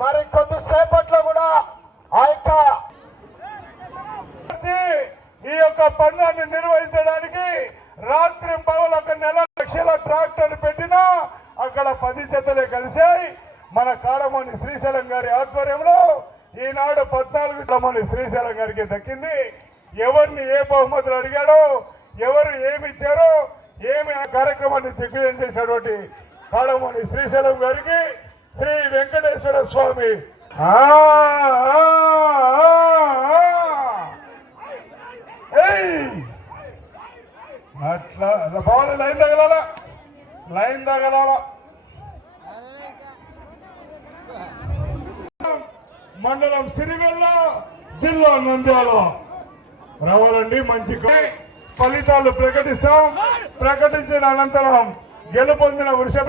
మరి కొద్దిసేపట్లో కూడా ఆ యొక్క పందాన్ని నిర్వహించడానికి రాత్రి పగలు 1 నెల లక్షల ట్రాక్టర్ పెట్టినా అక్కడ 10 జతలే కలిశాయి. మన కాడమోని శ్రీశైలం గారి ఆధ్వర్యంలో ఈనాడు 14 కాడమోని శ్రీశైలం గారికి దక్కింది. ఎవరిని ఏ బహుమతులు అడిగాడో, ఎవరు ఏమి ఇచ్చారో, ఏమి ఆ కార్యక్రమాన్ని దిగ్విజయం చేసినటువంటి కాడమోని శ్రీశైలం గారికి శ్రీ వెంకటేశ్వర స్వామి అట్లా బాగా లైన్ తగలాల మండలం సిరివెల్ల, జిల్లా నంద్యాల రావాలండి. మంచి ఫలితాలు ప్రకటిస్తాం. ప్రకటించిన అనంతరం గెలుపొందిన వృషభ